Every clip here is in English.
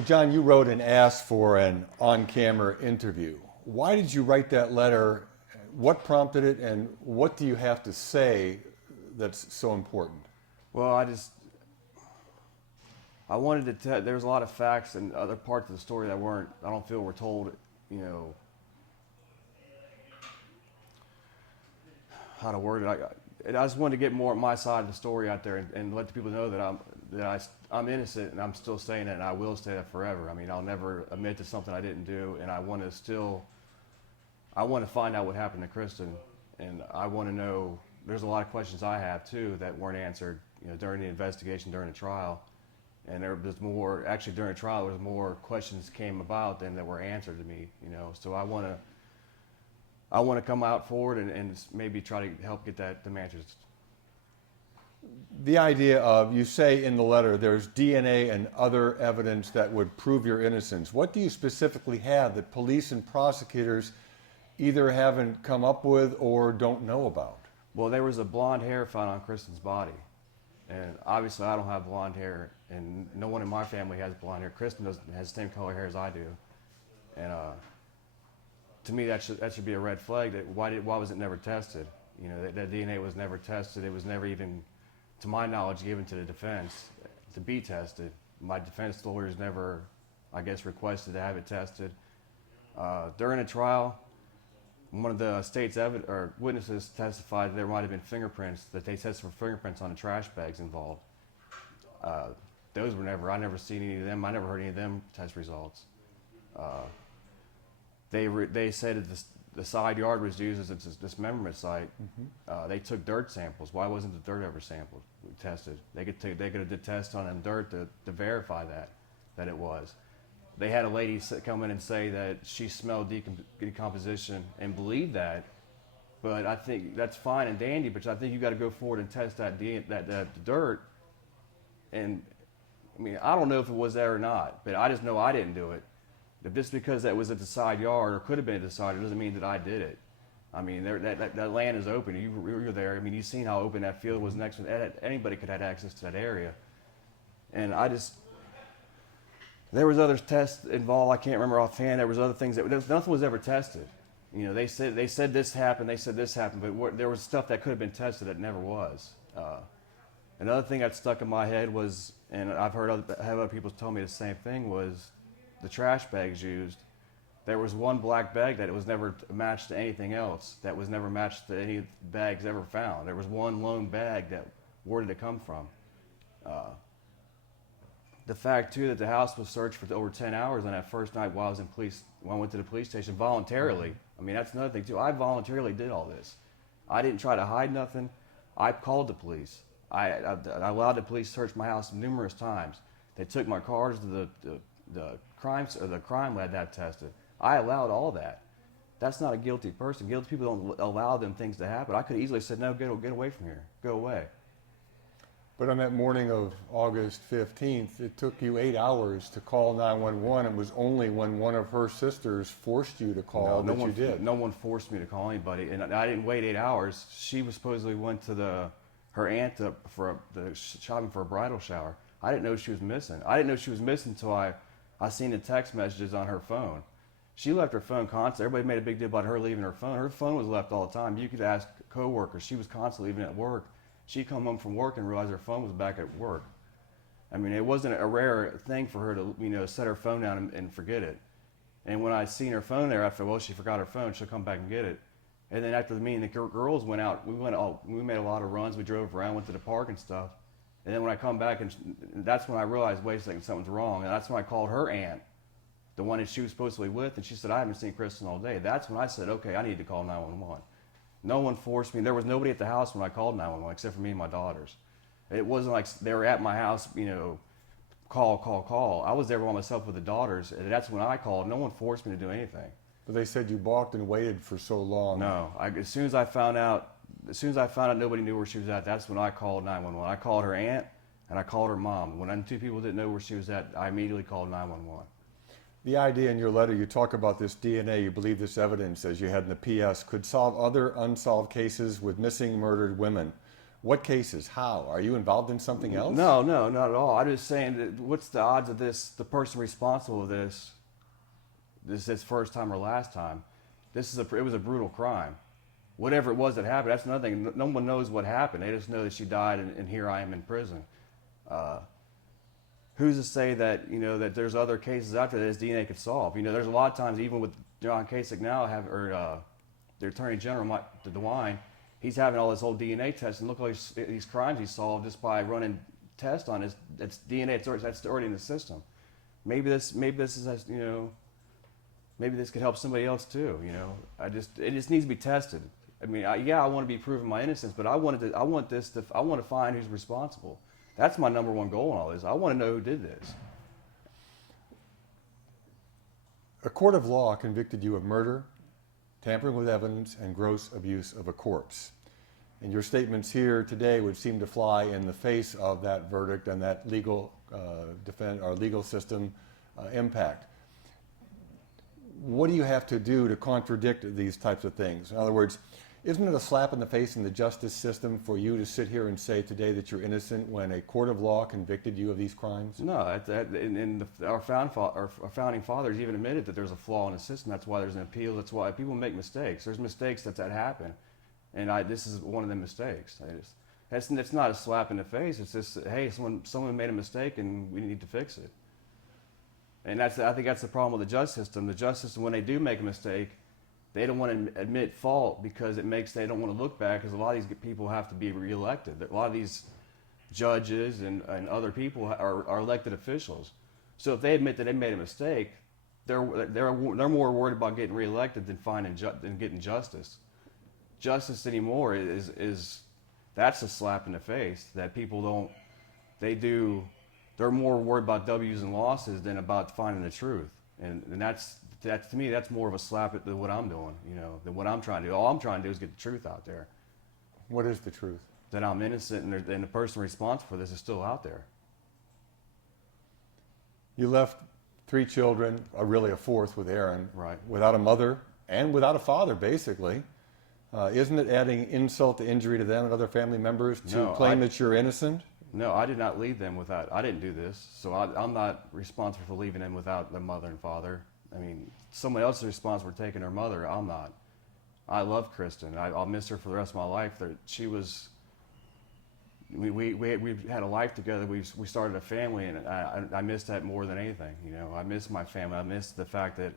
Well, John, you wrote and asked for an on-camera interview. Why did you write that letter? What prompted it, and what do you have to say that's so important? Well, I wanted to tell, there's a lot of facts and other parts of the story that I don't feel were told, you know, how to word it. I just wanted to get more of my side of the story out there and let the people know that I'm innocent, and I'm still saying it, and I will say that forever. I mean, I'll never admit to something I didn't do, and I want to find out what happened to Kristen, and I want to know. There's a lot of questions I have too that weren't answered, you know, during the investigation, during the trial, and there was more. Actually, during the trial, there was more questions came about than that were answered to me, you know. So I want to come out forward and maybe try to help get them answers. The idea of, you say in the letter, there's DNA and other evidence that would prove your innocence. What do you specifically have that police and prosecutors either haven't come up with or don't know about? Well, there was a blonde hair found on Kristen's body. And obviously I don't have blonde hair, and no one in my family has blonde hair. Kristen has the same color hair as I do. And to me, that should be a red flag. That why was it never tested? You know, that DNA was never tested. It was never even, to my knowledge, given to the defense to be tested. My defense lawyers never, I guess, requested to have it tested. During a trial, one of the state's witnesses testified that there might have been fingerprints, that they tested for fingerprints on the trash bags involved. Those were I never seen any of them. I never heard any of them test results. They said that the side yard was used as a dismemberment site. Mm-hmm. They took dirt samples. Why wasn't the dirt ever tested? They could have did tests on them dirt to verify that it was. They had a lady come in and say that she smelled decomposition and believed that, but I think that's fine and dandy. But I think you got to go forward and test that dirt. And I mean, I don't know if it was there or not, but I just know I didn't do it. If just because that was at the side yard or could have been at the side, it doesn't mean that I did it. I mean, that land is open. You were there. I mean, you've seen how open that field was next to anybody could have access to that area. And there was other tests involved. I can't remember offhand. There was other things nothing was ever tested. You know, they said this happened. They said this happened, but there was stuff that could have been tested that never was. Another thing that stuck in my head was, and I've heard other people tell me the same thing, was the trash bags used. There was one black bag that it was never matched to anything else, that was never matched to any bags ever found. There was one lone bag where did it come from? The fact too that the house was searched for over 10 hours on that first night while I went to the police station voluntarily. I mean, that's another thing too. I voluntarily did all this. I didn't try to hide nothing. I called the police. I allowed the police to search my house numerous times. They took my cars to the crime lab that tested. I allowed all that. That's not a guilty person. Guilty people don't allow them things to happen. I could have easily said, no, get away from here. Go away. But on that morning of August 15th, it took you 8 hours to call 911. It was only when one of her sisters forced you to call you did. No one forced me to call anybody, and I didn't wait 8 hours. She was supposedly went to her aunt for the shopping for a bridal shower. I didn't know she was missing. I didn't know she was missing until I seen the text messages on her phone. She left her phone constantly. Everybody made a big deal about her leaving her phone. Her phone was left all the time. You could ask coworkers. She was constantly leaving at work. She'd come home from work and realize her phone was back at work. I mean, it wasn't a rare thing for her to, set her phone down and forget it. And when I seen her phone there, I thought, well, she forgot her phone. She'll come back and get it. And then after the meeting, the girls went out. We made a lot of runs. We drove around, went to the park and stuff. And then when I come back, and that's when I realized, wait a second, something's wrong. And that's when I called her aunt, the one that she was supposedly with, and she said, I haven't seen Kristen all day. That's when I said, okay, I need to call 911. No one forced me. There was nobody at the house when I called 911 except for me and my daughters. It wasn't like they were at my house, call. I was there by myself with the daughters, and that's when I called. No one forced me to do anything. But they said you balked and waited for so long. No, as soon as I found out nobody knew where she was at, that's when I called 911. I called her aunt and I called her mom. When two people didn't know where she was at, I immediately called 911. The idea in your letter, you talk about this DNA, you believe this evidence, as you had in the PS, could solve other unsolved cases with missing, murdered women. What cases? How? Are you involved in something else? No, not at all. I'm just saying that what's the odds of the person responsible of this his first time or last time? It was a brutal crime. Whatever it was that happened, that's another thing. No one knows what happened. They just know that she died, and here I am in prison. Who's to say that that there's other cases out there that his DNA could solve? There's a lot of times, even with John Kasich now, the Attorney General, DeWine, he's having all this whole DNA tests, and look at all these crimes he solved just by running tests on his DNA. That's already in the system. Maybe this is maybe this could help somebody else too. It just needs to be tested. I mean, I want to be proven my innocence, but I want to find who's responsible. That's my number one goal in all this. I want to know who did this. A court of law convicted you of murder, tampering with evidence, and gross abuse of a corpse. And your statements here today would seem to fly in the face of that verdict and that legal legal system impact. What do you have to do to contradict these types of things? In other words, isn't it a slap in the face in the justice system for you to sit here and say today that you're innocent when a court of law convicted you of these crimes? No, our founding fathers even admitted that there's a flaw in the system. That's why there's an appeal. That's why people make mistakes. There's mistakes that happen, and this is one of them mistakes. It's not a slap in the face. It's just, hey, someone made a mistake and we need to fix it. And I think that's the problem with the justice system. The justice system, when they do make a mistake, they don't want to admit fault because they don't want to look back, because a lot of these people have to be reelected. A lot of these judges and other people are elected officials. So if they admit that they made a mistake, they're more worried about getting reelected than getting justice. Justice anymore is that's a slap in the face that people don't. They're more worried about W's and losses than about finding the truth, and that's to me, that's more of a slap at what I'm doing, than what I'm trying to do. All I'm trying to do is get the truth out there. What is the truth? That I'm innocent, and the person responsible for this is still out there. You left 3 children, or really a 4th with Aaron, Right. Without a mother and without a father, basically. Isn't it adding insult to injury to them and other family members to claim that you're innocent? No, I did not leave them without. I didn't do this, so I'm not responsible for leaving them without their mother and father. I mean, someone else is responsible for taking her mother. I'm not. I love Kristen. I'll miss her for the rest of my life. She was. We had a life together. We started a family, and I miss that more than anything. I miss my family. I miss the fact that.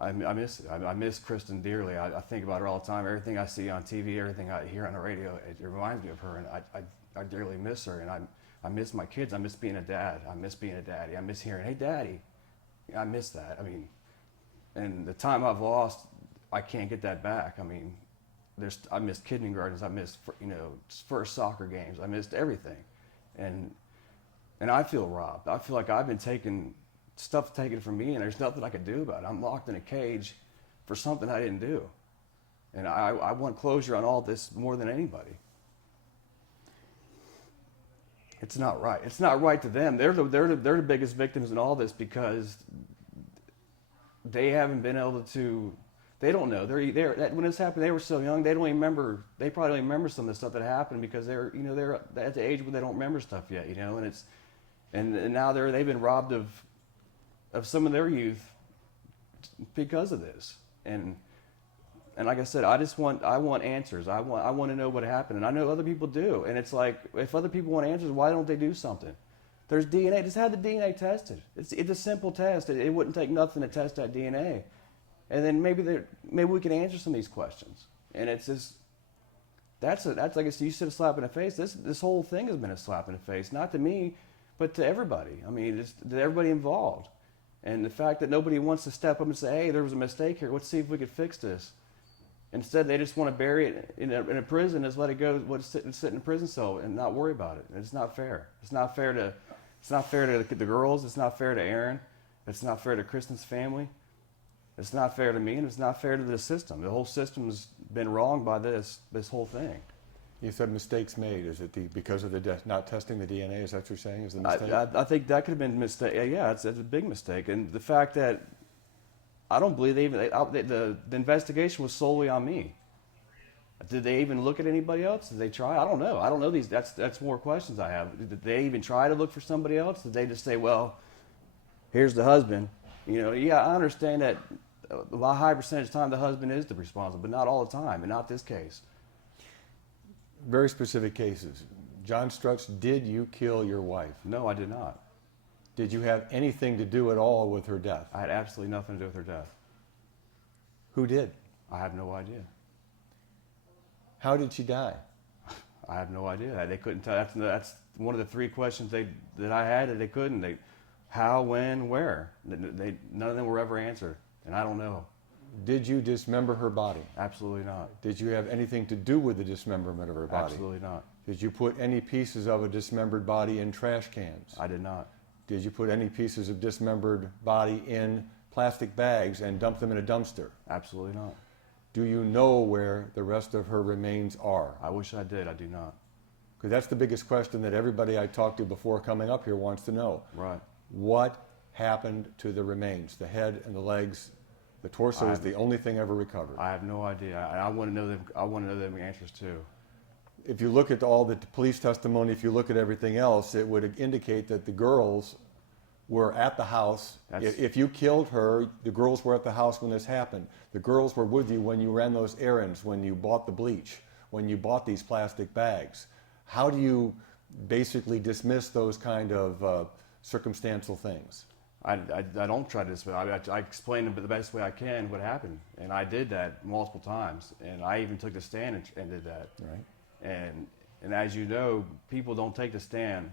I miss it. I miss Kristen dearly. I think about her all the time. Everything I see on TV, everything I hear on the radio, it reminds me of her, and I dearly miss her. And I miss my kids. I miss being a dad. I miss being a daddy. I miss hearing, "Hey, Daddy." I miss that. I mean, and the time I've lost, I can't get that back. I mean, I missed kindergartens. I missed first soccer games. I missed everything, and I feel robbed. I feel like I've been stuff taken from me, and there's nothing I can do about it. I'm locked in a cage for something I didn't do, and I want closure on all this more than anybody. It's not right. It's not right to them. They're the biggest victims in all this because they haven't been able to. They don't know. When this happened, they were so young. They don't even remember. They probably don't even remember some of the stuff that happened because they're at the age where they don't remember stuff yet. And now they've been robbed of some of their youth because of this. And like I said, I want answers. I want to know what happened, and I know other people do. And it's like, if other people want answers, why don't they do something? There's DNA. Just have the DNA tested. It's a simple test. It wouldn't take nothing to test that DNA, and then maybe we can answer some of these questions. And it's just that's like I said, you said a slap in the face. This whole thing has been a slap in the face, not to me, but to everybody. I mean, it's to everybody involved. And the fact that nobody wants to step up and say, "Hey, there was a mistake here. Let's see if we could fix this." Instead, they just want to bury it in a prison, just let it go, sit in a prison cell and not worry about it. And it's not fair. It's not fair to the girls. It's not fair to Aaron. It's not fair to Kristen's family. It's not fair to me, and it's not fair to the system. The whole system's been wronged by this whole thing. You said mistakes made. Is it because of the not testing the DNA? Is that what you're saying? Is the mistake? I think that could have been a mistake. Yeah, it's a big mistake. And the fact that I don't believe the investigation was solely on me. Did they even look at anybody else? Did they try? I don't know. I don't know these. That's more questions I have. Did they even try to look for somebody else? Did they just say, well, here's the husband? Yeah, I understand that a high percentage of the time the husband is the responsible, but not all the time, and not this case. Very specific cases. John Strutz, did you kill your wife? No, I did not. Did you have anything to do at all with her death? I had absolutely nothing to do with her death. Who did? I have no idea. How did she die? I have no idea. They couldn't tell. That's one of the three questions that I had that they couldn't. How, when, where? None of them were ever answered, and I don't know. Did you dismember her body? Absolutely not. Did you have anything to do with the dismemberment of her body? Absolutely not. Did you put any pieces of a dismembered body in trash cans? I did not. Did you put any pieces of dismembered body in plastic bags and dump them in a dumpster? Absolutely not. Do you know where the rest of her remains are? I wish I did. I do not. Because that's the biggest question that everybody I talked to before coming up here wants to know. Right. What happened to the remains? The head and the legs, the torso is the only thing ever recovered. I have no idea. I want to know them. I want to know them answers too. If you look at all the police testimony, if you look at everything else, it would indicate that the girls were at the house. If you killed her, the girls were at the house when this happened. The girls were with you when you ran those errands, when you bought the bleach, when you bought these plastic bags. How do you basically dismiss those kind of circumstantial things? I don't try to dismiss. I explain the best way I can what happened, and I did that multiple times, and I even took the stand and did that. Right. And as you know, people don't take the stand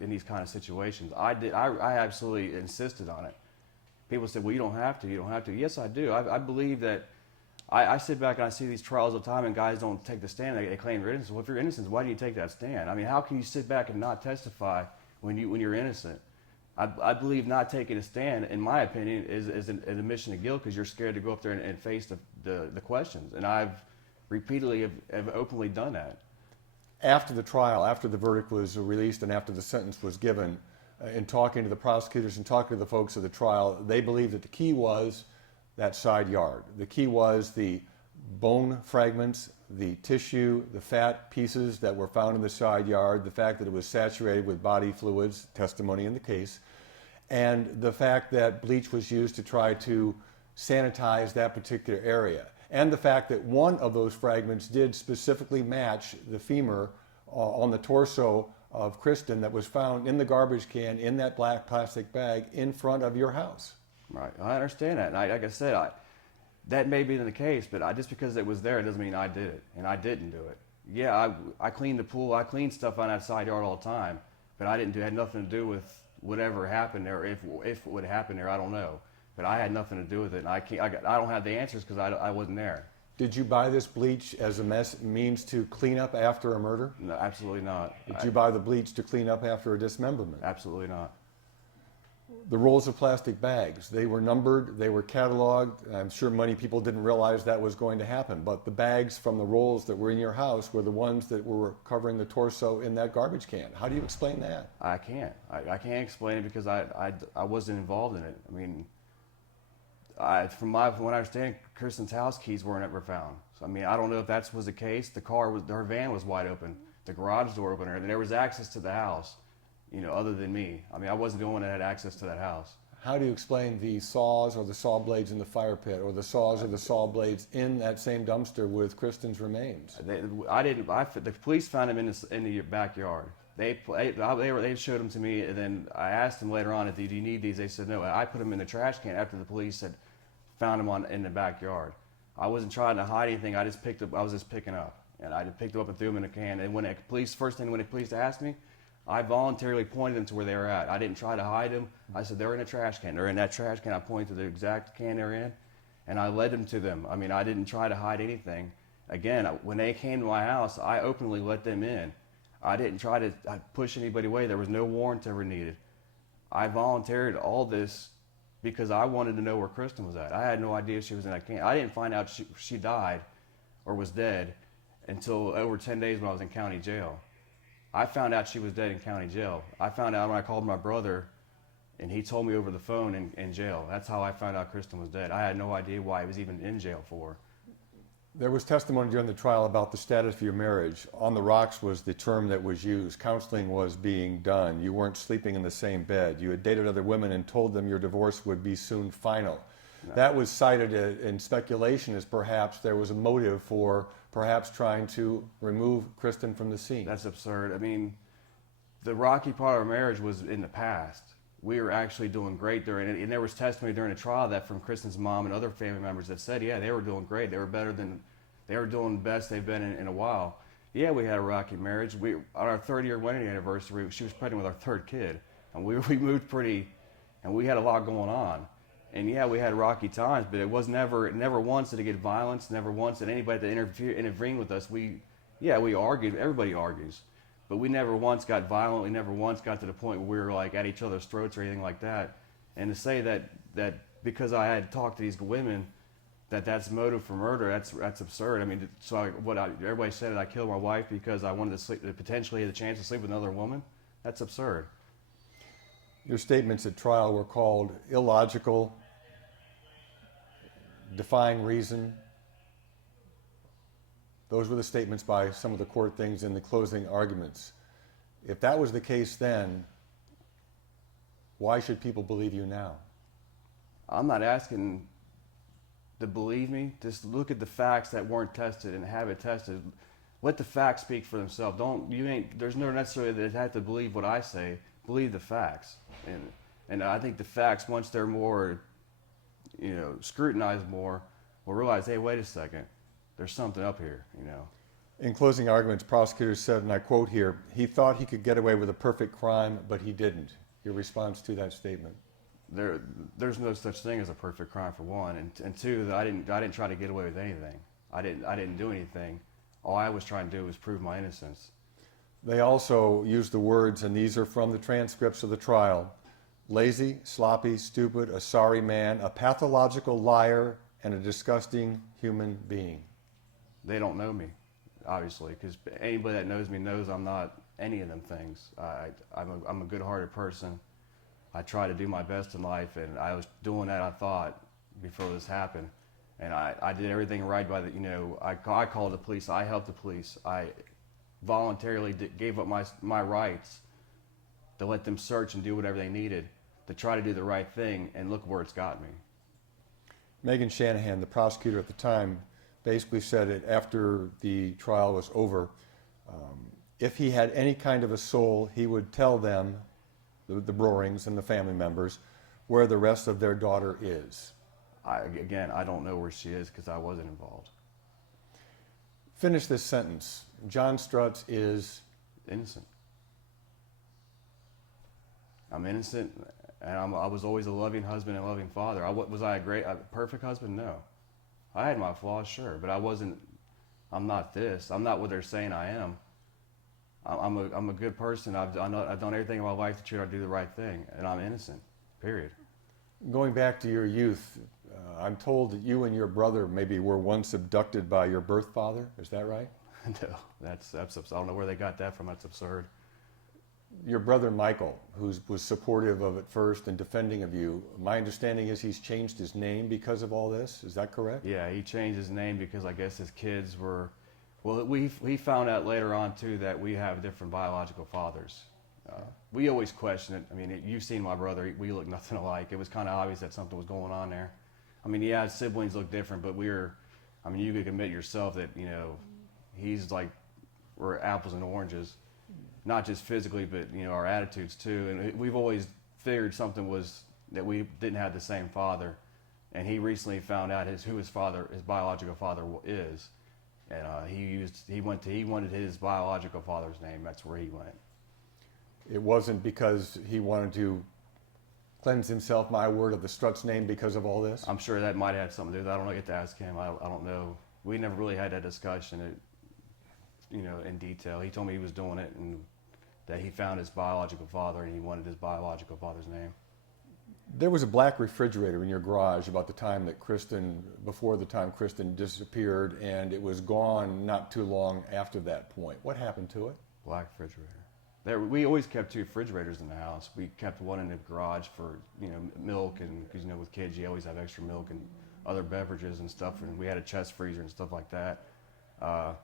in these kind of situations. I did. I absolutely insisted on it. People said, well, you don't have to. You don't have to. Yes, I do. I believe that. I sit back and I see these trials all the time, and guys don't take the stand. They claim they're innocent. Well, if you're innocent, why do you take that stand? I mean, how can you sit back and not testify when you're innocent? I believe not taking a stand, in my opinion, is an admission of guilt because you're scared to go up there and face the questions. And I've repeatedly have openly done that. After the trial, after the verdict was released and after the sentence was given, in talking to the prosecutors and talking to the folks of the trial, they believed that the key was that side yard. The key was the bone fragments, the tissue, the fat pieces that were found in the side yard, the fact that it was saturated with body fluids, testimony in the case, and the fact that bleach was used to try to sanitize that particular area. And the fact that one of those fragments did specifically match the femur on the torso of Kristen that was found in the garbage can in that black plastic bag in front of your house. Right, I understand that. And like I said, that may be the case, but just because it was there, it doesn't mean I did it, and I didn't do it. Yeah, I cleaned the pool, I cleaned stuff on that side yard all the time, but I didn't do. It had nothing to do with whatever happened there. If it would happen there, I don't know. But I had nothing to do with it, and I don't have the answers because I wasn't there. Did you buy this bleach as a means to clean up after a murder? No, absolutely not. Did you buy the bleach to clean up after a dismemberment? Absolutely not. The rolls of plastic bags, they were numbered, they were cataloged. I'm sure many people didn't realize that was going to happen, but the bags from the rolls that were in your house were the ones that were covering the torso in that garbage can. How do you explain that? I can't. I can't explain it because I wasn't involved in it. I mean, from what I understand, Kristen's house keys weren't ever found. So I mean, I don't know if that was the case. Her van was wide open, the garage door open, and there was access to the house, other than me. I mean, I wasn't the only one that had access to that house. How do you explain the saws or the saw blades in the fire pit, or the saws or the saw blades in that same dumpster with Kristen's remains? The police found them in the backyard. They showed them to me, and then I asked them later on, "Do you need these?" They said no. I put them in the trash can after the police had found them in the backyard. I wasn't trying to hide anything. I was just picking up, and I picked them up and threw them in a can. And when the police asked me, I voluntarily pointed them to where they were at. I didn't try to hide them. I said they're in a trash can. They're in that trash can. I pointed to the exact can they're in, and I led them to them. I mean, I didn't try to hide anything. Again, when they came to my house, I openly let them in. I didn't try to push anybody away. There was no warrant ever needed. I volunteered all this because I wanted to know where Kristen was at. I had no idea she was in that can. I didn't find out she died or was dead until over 10 days when I was in county jail. I found out she was dead in county jail. I found out when I called my brother, and he told me over the phone in jail. That's how I found out Kristen was dead. I had no idea why he was even in jail for. There was testimony during the trial about the status of your marriage. On the rocks was the term that was used. Counseling was being done. You weren't sleeping in the same bed. You had dated other women and told them your divorce would be soon final. No. That was cited in speculation as perhaps there was a motive for perhaps trying to remove Kristen from the scene. That's absurd. I mean, the rocky part of our marriage was in the past. We were actually doing great during it, and there was testimony during the trial that from Kristen's mom and other family members that said, yeah, they were doing great. They were doing the best they've been in a while. Yeah, we had a rocky marriage. On our 3rd-year wedding anniversary, she was pregnant with our 3rd kid, and we moved and we had a lot going on. And yeah, we had rocky times, but it never once did it get violence, never once did anybody that intervene with us. We argued, everybody argues. But we never once got violent. We never once got to the point where we were like at each other's throats or anything like that. And to say that because I had talked to these women, that's motive for murder, that's absurd. I mean, everybody said that I killed my wife because I wanted to potentially have the chance to sleep with another woman. That's absurd. Your statements at trial were called illogical, defying reason. Those were the statements by some of the court things in the closing arguments. If that was the case then, why should people believe you now? I'm not asking to believe me. Just look at the facts that weren't tested and have it tested. Let the facts speak for themselves. There's no necessarily that have to believe what I say. Believe the facts. And I think the facts, once they're more, scrutinized more, will realize, hey, wait a second. There's something up here, In closing arguments, prosecutors said, and I quote here, he thought he could get away with a perfect crime, but he didn't. Your response to that statement? There's no such thing as a perfect crime, for one, and two, that I didn't try to get away with anything. I didn't do anything. All I was trying to do was prove my innocence. They also used the words, and these are from the transcripts of the trial, lazy, sloppy, stupid, a sorry man, a pathological liar, and a disgusting human being. They don't know me, obviously, because anybody that knows me knows I'm not any of them things. I'm a good-hearted person. I try to do my best in life, and I was doing that, I thought, before this happened. And I did everything right by I called the police, I helped the police. I voluntarily gave up my rights to let them search and do whatever they needed to try to do the right thing, and look where it's got me. Megan Shanahan, the prosecutor at the time, basically said it after the trial was over. If he had any kind of a soul, he would tell them, the Brorings and the family members, where the rest of their daughter is. I don't know where she is because I wasn't involved. Finish this sentence. John Strutz is innocent. I'm innocent, and I was always a loving husband and loving father. Was I a perfect husband? No. I had my flaws, sure, but I'm not this. I'm not what they're saying I am. I'm a good person. I've done everything in my life to try to do the right thing, and I'm innocent, period. Going back to your youth, I'm told that you and your brother maybe were once abducted by your birth father. Is that right? No, that's I don't know where they got that from. That's absurd. Your brother Michael, who was supportive of it first and defending of you, my understanding is he's changed his name because of all this. Is that correct? Yeah, he changed his name because I guess his kids were... Well, we found out later on, too, that we have different biological fathers. We always question it. I mean, you've seen my brother. We look nothing alike. It was kind of obvious that something was going on there. I mean, yeah, siblings look different, but you could admit yourself that, he's like, we're apples and oranges. Not just physically, but, our attitudes, too. And we've always figured something was that we didn't have the same father. And he recently found out who his biological father is. And he wanted his biological father's name. That's where he went. It wasn't because he wanted to cleanse himself, my word, of the Strutz name because of all this? I'm sure that might have something to do with it. I don't know. I get to ask him. I don't know. We never really had that discussion, in detail. He told me he was doing it and that he found his biological father and he wanted his biological father's name. There was a black refrigerator in your garage before the time Kristen disappeared, and it was gone not too long after that point. What happened to it? Black refrigerator. We always kept two refrigerators in the house. We kept one in the garage for, milk, and because, with kids, you always have extra milk and other beverages and stuff, and we had a chest freezer and stuff like that. The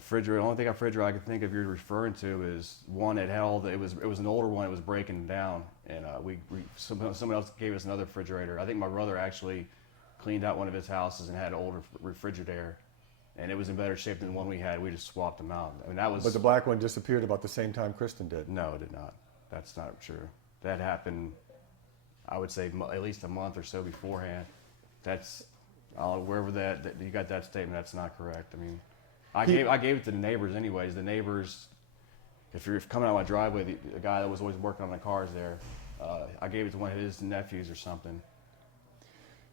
refrigerator, the only thing refrigerator I can think of you're referring to is one that held, it was an older one, it was breaking down, and someone else gave us another refrigerator. I think my brother actually cleaned out one of his houses and had an older refrigerator, and it was in better shape than the one we had. We just swapped them out. I mean, that was. But the black one disappeared about the same time Kristen did. No, it did not. That's not true. That happened, I would say, at least a month or so beforehand. That's, wherever that you got that statement, that's not correct. I mean, I gave it to the neighbors anyways. The neighbors, if you're coming out my driveway, the guy that was always working on the cars there, I gave it to one of his nephews or something.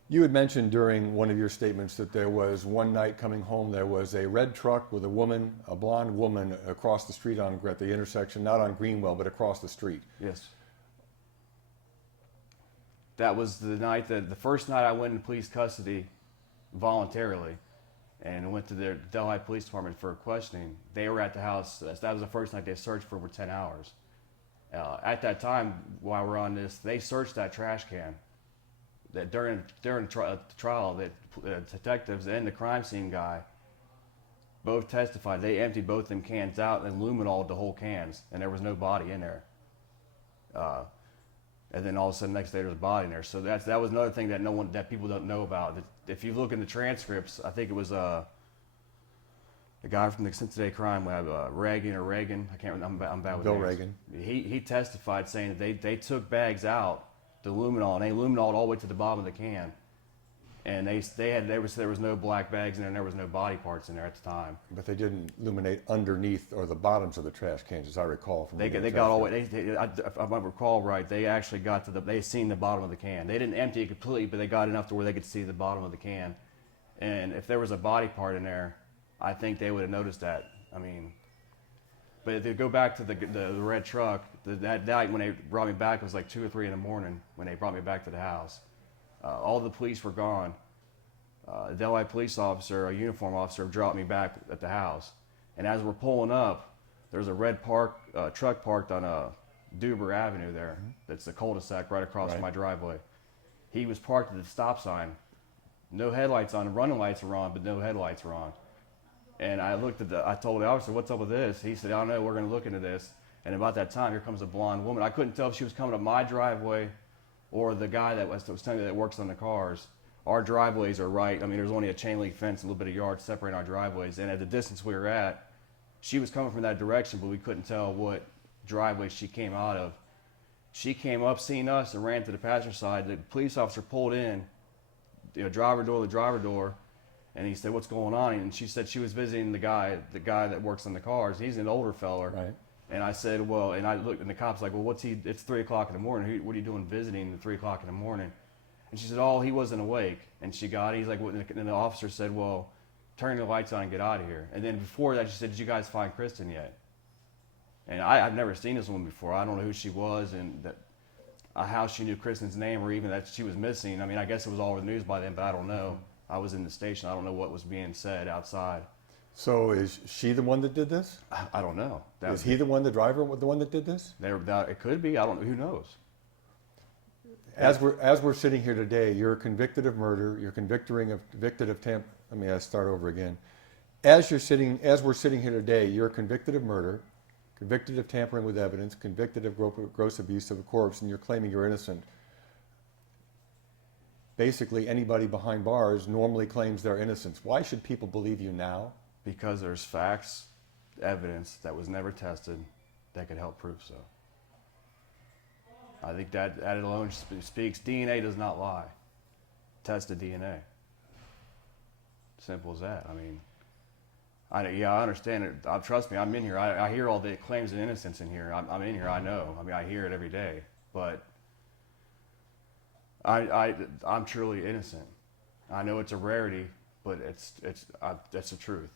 You had mentioned during one of your statements that there was one night coming home, there was a red truck with a blonde woman across the street at the intersection, not on Greenwell, but across the street. Yes. That was the first night I went into police custody voluntarily and went to the Delhi Police Department for questioning. They were at the house. That was the first night they searched for over 10 hours. At that time, while we're on this, they searched that trash can. That during the trial, that detectives and the crime scene guy both testified. They emptied both them cans out and luminoled the whole cans, and there was no body in there. And then all of a sudden, next day, there's a body in there. So that was another thing that people don't know about. If you look in the transcripts, I think it was the guy from the Cincinnati Crime Lab, Reagan. I can't remember. I'm bad with Bill names. Reagan. He testified saying that they took bags out, the luminol, and they luminoled all the way to the bottom of the can. And there was no black bags in there, and there was no body parts in there at the time. But they didn't illuminate underneath or the bottoms of the trash cans, as I recall. From They got all the way. If I recall right, they actually got to they seen the bottom of the can. They didn't empty it completely, but they got enough to where they could see the bottom of the can. And if there was a body part in there, I think they would have noticed that. I mean, but if they go back to the red truck, that night when they brought me back, it was like 2 or 3 in the morning when they brought me back to the house. All the police were gone. A Delhi police officer, a uniform officer, dropped me back at the house. And as we're pulling up, there's a red truck parked on Duber Avenue there. That's the cul-de-sac right across from my driveway. He was parked at the stop sign. No headlights on. The running lights were on, but no headlights were on. And I told the officer, "What's up with this?" He said, "I don't know. We're going to look into this." And about that time, here comes a blonde woman. I couldn't tell if she was coming up my driveway or the guy that was telling me that works on the cars. Our driveways are right. I mean, there's only a chain link fence, a little bit of yard separating our driveways. And at the distance we were at, she was coming from that direction, but we couldn't tell what driveway she came out of. She came up, seen us, and ran to the passenger side. The police officer pulled in, driver door, and he said, "What's going on?" And she said she was visiting the guy that works on the cars. He's an older fella. Right. And I said, "Well," and I looked, and the cop's like, "Well, it's 3 o'clock in the morning. What are you doing visiting at 3 o'clock in the morning?" And she said, "Oh, he wasn't awake." And he's like, "What?" And the officer said, "Well, turn the lights on and get out of here." And then before that, she said, "Did you guys find Kristen yet?" And I've never seen this woman before. I don't know who she was and how she knew Kristen's name or even that she was missing. I mean, I guess it was all over the news by then, but I don't know. I was in the station. I don't know what was being said outside. So is she the one that did this? I don't know. Is he the one, the driver, the one that did this? It could be. I don't know. Who knows? As we're sitting here today, you're convicted of murder. You're convicted of Let me start over again. As we're sitting here today, you're convicted of murder, convicted of tampering with evidence, convicted of gross abuse of a corpse, and you're claiming you're innocent. Basically, anybody behind bars normally claims their innocence. Why should people believe you now? Because there's facts, evidence that was never tested that could help prove so. I think that alone speaks. DNA does not lie. Test the DNA. Simple as that. I mean, I understand it. Trust me, I'm in here. I hear all the claims of innocence in here. I'm in here. I know. I mean, I hear it every day. But I'm truly innocent. I know it's a rarity, but that's the truth.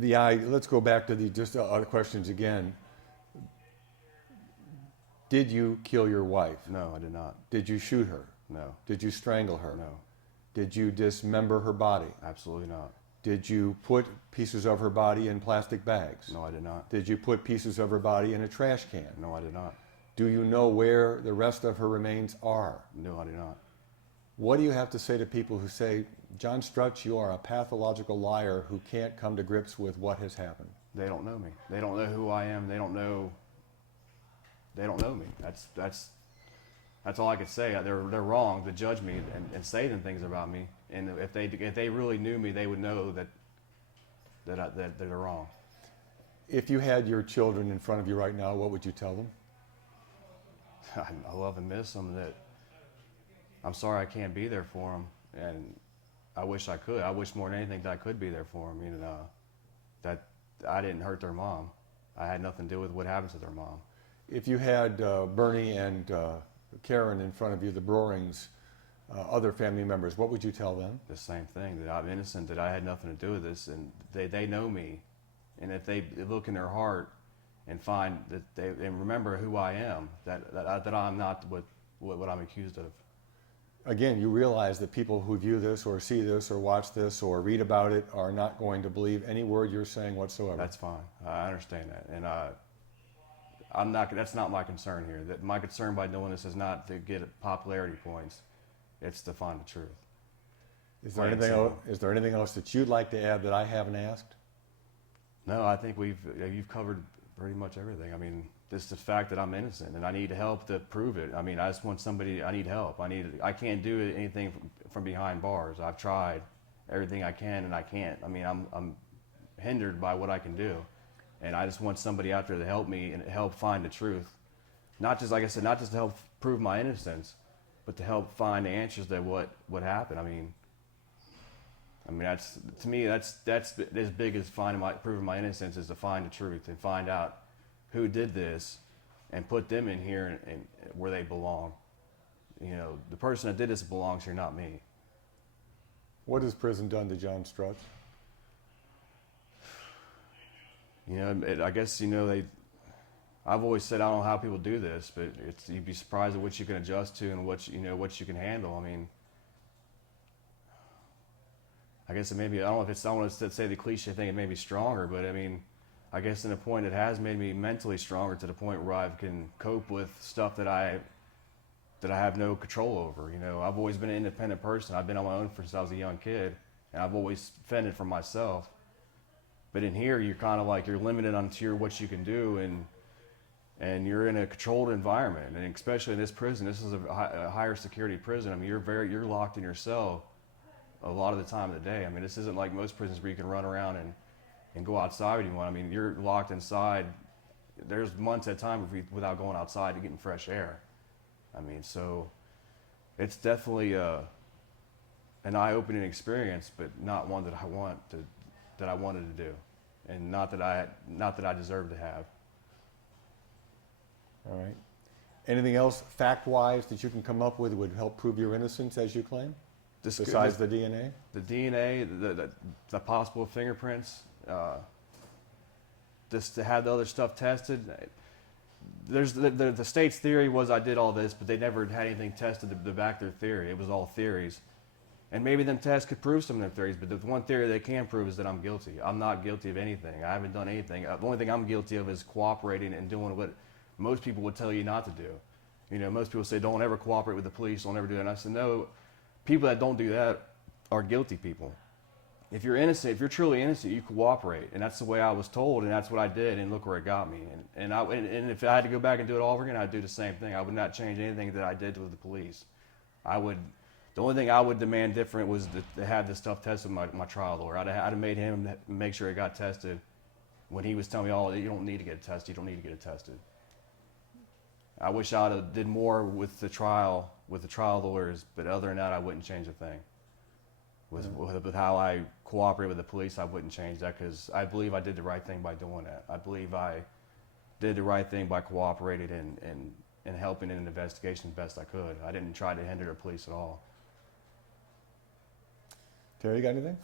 Let's go back to just other questions again. Did you kill your wife? No, I did not. Did you shoot her? No. Did you strangle her? No. Did you dismember her body? Absolutely not. Did you put pieces of her body in plastic bags? No, I did not. Did you put pieces of her body in a trash can? No, I did not. Do you know where the rest of her remains are? No, I do not. What do you have to say to people who say, John Strutz, you are a pathological liar who can't come to grips with what has happened? They don't know me. They don't know who I am. They don't know me. That's all I could say. They're wrong to judge me and say them things about me. And if they really knew me, they would know that they're wrong. If you had your children in front of you right now, what would you tell them? I love and miss them. That I'm sorry I can't be there for them, and I wish I could. I wish more than anything that I could be there for them. You know, that I didn't hurt their mom. I had nothing to do with what happened to their mom. If you had Bernie and Karen in front of you, the Brorings, other family members, what would you tell them? The same thing, that I'm innocent, that I had nothing to do with this, and they know me. And if they look in their heart and find that and remember who I am, that I'm not what I'm accused of. Again, you realize that people who view this or see this or watch this or read about it are not going to believe any word you're saying whatsoever. That's fine. I understand that. And I'm not. That's not my concern here. That my concern by doing this is not to get popularity points. It's to find the truth. Is there anything else that you'd like to add that I haven't asked? No, I think you've covered pretty much everything. I mean, this is the fact that I'm innocent and I need help to prove it. I mean, I just want somebody. I need help. I can't do anything from behind bars. I've tried everything I can and I can't. I mean, I'm hindered by what I can do, and I just want somebody out there to help me and help find the truth. Not just, like I said, not just to help prove my innocence, but to help find the answers to what happened. I mean, that's, to me, that's as big as proving my innocence, is to find the truth and find out who did this and put them in here and where they belong. You know, the person that did this belongs here, not me. What has prison done to John Strutz? You know, I guess, you know, I've always said I don't know how people do this, but you'd be surprised at what you can adjust to and what you can handle. I mean, I guess it may be, I don't want to say the cliche thing, it may be stronger, but I mean, I guess in a point it has made me mentally stronger to the point where I can cope with stuff that I have no control over. You know, I've always been an independent person. I've been on my own since I was a young kid, and I've always fended for myself. But in here, you're kind of like, you're limited onto what you can do, and you're in a controlled environment, and especially in this prison. This is a higher security prison. I mean, you're locked in your cell a lot of the time of the day. I mean, this isn't like most prisons where you can run around and go outside when you want. I mean, you're locked inside. There's months at a time without going outside to getting fresh air. I mean, so it's definitely an eye-opening experience, but not one that I wanted to do, and not that I deserve to have. All right. Anything else fact-wise that you can come up with would help prove your innocence, as you claim? Besides the DNA? The DNA, the possible fingerprints, just to have the other stuff tested. There's the state's theory was I did all this, but they never had anything tested to back their theory. It was all theories. And maybe them tests could prove some of their theories, but the one theory they can prove is that I'm guilty. I'm not guilty of anything. I haven't done anything. The only thing I'm guilty of is cooperating and doing what most people would tell you not to do. You know, most people say, don't ever cooperate with the police, don't ever do that. And I said, no, people that don't do that are guilty people. If you're innocent, if you're truly innocent, you cooperate. And that's the way I was told, and that's what I did, and look where it got me. And if I had to go back and do it all over again, I'd do the same thing. I would not change anything that I did with the police. The only thing I would demand different was to have this stuff tested with my trial lawyer. I'd have made him make sure it got tested when he was telling me, oh, you don't need to get it tested, you don't need to get it tested. I wish I would have did more with the trial lawyers, but other than that, I wouldn't change a thing. With how I cooperate with the police, I wouldn't change that, because I believe I did the right thing by doing that. I believe I did the right thing by cooperating and helping in an investigation the best I could. I didn't try to hinder the police at all. Terry, you got anything?